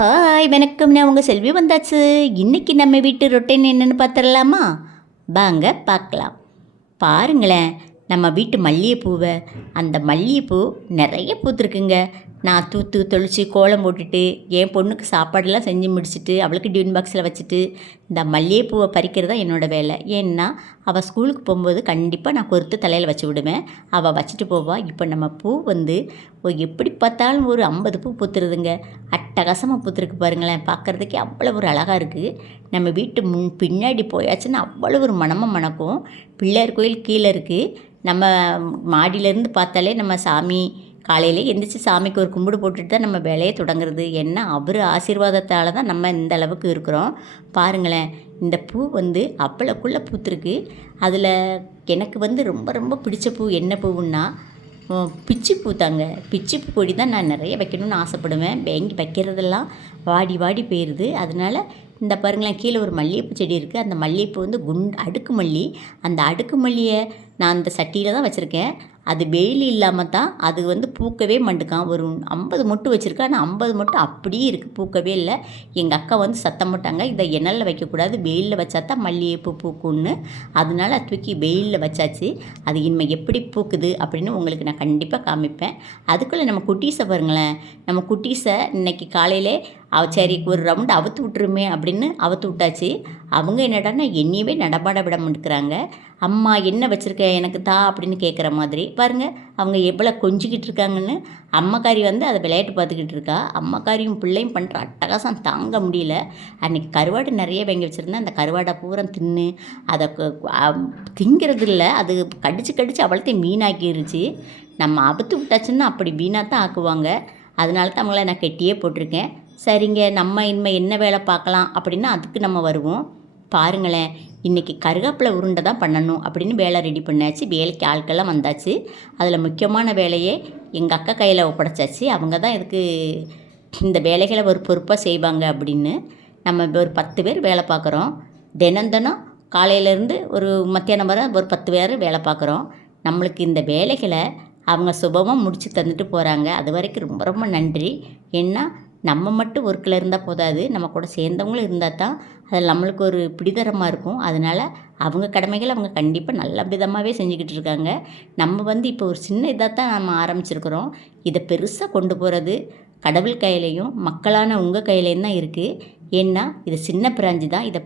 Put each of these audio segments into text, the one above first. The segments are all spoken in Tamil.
ஹாய் வணக்கம், நான் உங்கள் செல்வி வந்தாச்சு. இன்றைக்கி நம்ம வீட்டு ரொட்டீன் என்னென்னு பார்த்துடலாமா? வாங்க பார்க்கலாம். பாருங்களேன், நம்ம வீட்டு மல்லிகைப்பூவை, அந்த மல்லிகைப்பூ நிறைய பூத்துருக்குங்க. நான் தூத்து தெளித்து கோலம் போட்டுட்டு என் பொண்ணுக்கு சாப்பாடெல்லாம் செஞ்சு முடிச்சுட்டு அவளுக்கு டிஃபன் பாக்ஸில் வச்சுட்டு இந்த மல்லிகைப்பூவை பறிக்கிறது தான் என்னோடய வேலை. ஏன்னா அவள் ஸ்கூலுக்கு போகும்போது கண்டிப்பாக நான் பொறுத்து தலையில் வச்சு விடுவேன். அவள் வச்சுட்டு போவாள். இப்போ நம்ம பூ வந்து எப்படி பார்த்தாலும் ஒரு 50 பூ பூத்துருதுங்க. அட்டகாசமாக பூத்துருக்கு பாருங்களேன். பார்க்குறதுக்கே அவ்வளோ ஒரு அழகாக இருக்குது. நம்ம வீட்டு பின்னாடி போயாச்சுன்னா அவ்வளோ ஒரு மணமாக மணக்கும். பிள்ளையார் கோயில் கீழே இருக்குது. நம்ம மாடியிலேருந்து பார்த்தாலே நம்ம சாமி காலையில் எந்திரிச்சு சாமிக்கு ஒரு கும்பிடு போட்டுட்டு தான் நம்ம வேலையை தொடங்குறது. ஏன்னா அவர் ஆசீர்வாதத்தால் தான் நம்ம இந்த அளவுக்கு இருக்கிறோம். பாருங்களேன், இந்த பூ வந்து அவ்வளோக்குள்ளே பூத்துருக்கு. அதில் எனக்கு வந்து ரொம்ப ரொம்ப பிடிச்ச பூ என்ன பூவுன்னா பிச்சி பூ தாங்க. பிச்சி பூ கொடி தான் நான் நிறைய வைக்கணும்னு ஆசைப்படுவேன். வாங்கி வைக்கிறதெல்லாம் வாடி வாடி போயிடுது. அதனால் இந்த பாருங்களேன், கீழே ஒரு மல்லிகைப்பூ செடி இருக்குது. அந்த மல்லிகைப்பூ வந்து அடுக்கு மல்லி. அந்த அடுக்கு மல்லியை நான் அந்த சட்டியில் தான் வச்சுருக்கேன். அது வெயில் இல்லாமல் தான் அது வந்து பூக்கவே மாட்டுக்கான். ஒரு 50 மொட்டு வச்சுருக்கேன். ஆனால் 50 மொட்டு அப்படியே இருக்குது, பூக்கவே இல்லை. எங்கள் அக்கா வந்து சத்தம் போட்டாங்க, இதை எண்ணெயில் வைக்கக்கூடாது, வெயிலில் வச்சா தான் மல்லிகைப்பூ பூக்குன்னு. அதனால தூக்கி வெயிலில் வச்சாச்சு. அது இனிமேல் எப்படி பூக்குது அப்படின்னு உங்களுக்கு நான் கண்டிப்பாக காமிப்பேன். அதுக்குள்ளே நம்ம குட்டீஸை பாருங்களேன். நம்ம குட்டீஸை இன்றைக்கி காலையிலே சரி ஒரு ரவுண்டு அவுத்து விட்டுருமே அப்படின்னு அவுத்து விட்டாச்சு. அவங்க என்னடான்னா என்னையவே நடமாட விட மாட்டேங்கிறாங்க. அம்மா என்ன வச்சுருக்க எனக்கு தா அப்படின்னு கேட்குற மாதிரி. பாருங்கள் அவங்க எவ்வளோ கொஞ்சிக்கிட்டு இருக்காங்கன்னு. அம்மாக்காரி வந்து அதை விளையாட்டு பார்த்துக்கிட்டு இருக்கா. அம்மாக்காரியும் பிள்ளையும் பண்ணுற அட்டகாசம் தாங்க முடியல. அன்றைக்கி கருவாடு நிறைய வாங்கி வச்சுருந்தேன். அந்த கருவாடை பூரா தின்னு அதை திங்கிறது இல்லை, அது கடிச்சு கடிச்சு அவ்வளோத்தையும் வீணாக்கிருச்சு. நம்ம அவுத்து விட்டாச்சுன்னா அப்படி வீணாக தான் ஆக்குவாங்க. அதனால தான் அவங்கள நான் கெட்டியே போட்டிருக்கேன். சரிங்க, நம்ம இனிமேல் என்ன வேலை பார்க்கலாம் அப்படின்னா அதுக்கு நம்ம வருவோம். பாருங்களேன், இன்றைக்கி கருவேப்பிலை உருண்டை தான் பண்ணணும் அப்படின்னு வேலை ரெடி பண்ணாச்சு. வேலைக்கு ஆட்கள்லாம் வந்தாச்சு. அதில் முக்கியமான வேலையே எங்கள் அக்கா கையில் ஒப்படைச்சாச்சு. அவங்க தான் இதுக்கு இந்த வேலைகளை ஒரு பொறுப்பாக செய்வாங்க அப்படின்னு. நம்ம ஒரு 10 பேர் வேலை பார்க்குறோம். தினம் காலையிலேருந்து ஒரு மத்தியானம் வரை ஒரு 10 பேர் வேலை பார்க்குறோம். நம்மளுக்கு இந்த வேலைகளை அவங்க சுபமாக முடித்து தந்துட்டு போகிறாங்க. அது வரைக்கும் ரொம்ப ரொம்ப நன்றி. ஏன்னா நம்ம மட்டும் ஒர்க்கில் இருந்தால் போதாது, நம்ம கூட சேர்ந்தவங்களும் இருந்தால் தான் அதில் நம்மளுக்கு ஒரு பிடித்தரமாக இருக்கும். அதனால் அவங்க கடமைகளை அவங்க கண்டிப்பாக நல்ல விதமாகவே செஞ்சுக்கிட்டு இருக்காங்க. நம்ம வந்து இப்போ ஒரு சின்ன இதாக தான் நம்ம ஆரம்பிச்சிருக்கிறோம். இதை பெருசாக கொண்டு போகிறது கடவுள் கையிலையும் மக்களான உங்கள் கையிலையும் தான் இருக்குது. ஏன்னா இது சின்ன பிராஞ்சு தான். இதை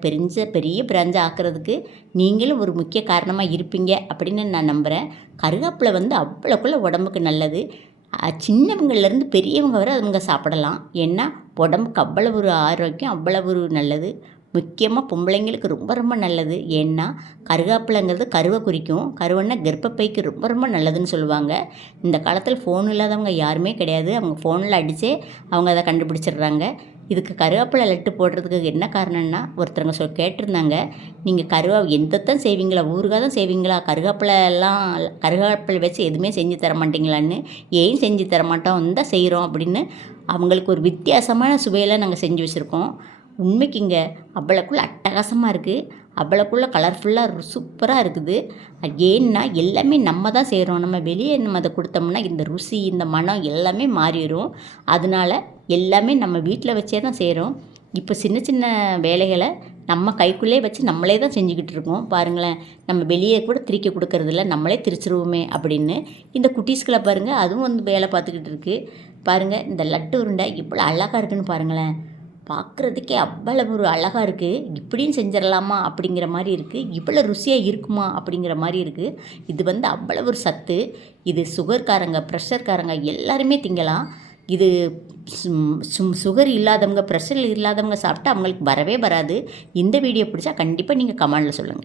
பெரிய பிராஞ்சை ஆக்கிறதுக்கு நீங்களும் ஒரு முக்கிய காரணமாக இருப்பீங்க அப்படின்னு நான் நம்புகிறேன். கருவேப்பிலை வந்து அவ்வளோக்குள்ள உடம்புக்கு நல்லது. சின்னவங்கள்லேருந்து பெரியவங்க வரை அவங்க சாப்பிடலாம். ஏன்னா உடம்புக்கு அவ்வளோ ஒரு ஆரோக்கியம், அவ்வளோ ஒரு நல்லது. முக்கியமாக பொம்பளைங்களுக்கு ரொம்ப ரொம்ப நல்லது. ஏன்னா கருவேப்பிலைங்கிறது கருவை குறிக்கும். கருவைன்னா கர்ப்பப்பைக்கு ரொம்ப ரொம்ப நல்லதுன்னு சொல்லுவாங்க. இந்த காலத்தில் ஃபோன் இல்லாதவங்க யாருமே கிடையாது. அவங்க ஃபோனில் அடித்தே அவங்க அதை கண்டுபிடிச்சிடுறாங்க. இதுக்கு கருவேப்பிலை லட்டு போடுறதுக்கு என்ன காரணம்னா, ஒருத்தவங்க கேட்டிருந்தாங்க, நீங்கள் எந்தத்தான் செய்வீங்களா, ஊறுகாய் தான் செய்வீங்களா, கருவேப்பிலை வச்சு எதுவுமே செஞ்சு தர மாட்டிங்களான்னு. ஏன் செஞ்சு தர மாட்டோம் தான் செய்கிறோம் அப்படின்னு அவங்களுக்கு ஒரு வித்தியாசமான சுவையில் நாங்கள் செஞ்சு வச்சுருக்கோம். உண்மைக்குங்க அவ்வளோக்குள்ளே அட்டகாசமாக இருக்குது. அவ்வளோக்குள்ளே கலர்ஃபுல்லாக சூப்பராக இருக்குது. ஏன்னா எல்லாமே நம்ம தான் செய்கிறோம். நம்ம வெளியே நம்ம அதை கொடுத்தோம்னா இந்த ருசி இந்த மனம் எல்லாமே மாறிடும். அதனால் எல்லாமே நம்ம வீட்டில் வச்சே தான் செய்கிறோம். இப்போ சின்ன சின்ன வேலைகளை நம்ம கைக்குள்ளே வச்சு நம்மளே தான் செஞ்சுக்கிட்டு இருக்கோம். பாருங்களேன், நம்ம வெளியே கூட திரிக்க கொடுக்கறதில்ல, நம்மளே திரிச்சிருவோமே அப்படின்னு. இந்த குட்டீஸ்களை பாருங்கள், அதுவும் வந்து வேலை பார்த்துக்கிட்டு இருக்குது. பாருங்கள், இந்த லட்டு உருண்டை இவ்வளோ அழகாக இருக்குதுன்னு பாருங்களேன். பார்க்குறதுக்கே அவ்வளோ ஒரு அழகாக இருக்குது. இப்படின்னு செஞ்சிடலாமா அப்படிங்கிற மாதிரி இருக்குது. இவ்வளோ ருசியாக இருக்குமா அப்படிங்கிற மாதிரி இருக்குது. இது வந்து அவ்வளோ ஒரு சத்து. இது சுகர்காரங்க, ப்ரெஷர்காரங்க எல்லாருமே திங்கலாம். இது சுகர் இல்லாதவங்க, ப்ரெஷர் இல்லாதவங்க சாப்பிட்டா அவங்களுக்கு வரவே வராது. இந்த வீடியோ பிடிச்சா கண்டிப்பாக நீங்கள் கமெண்டில் சொல்லுங்கள்.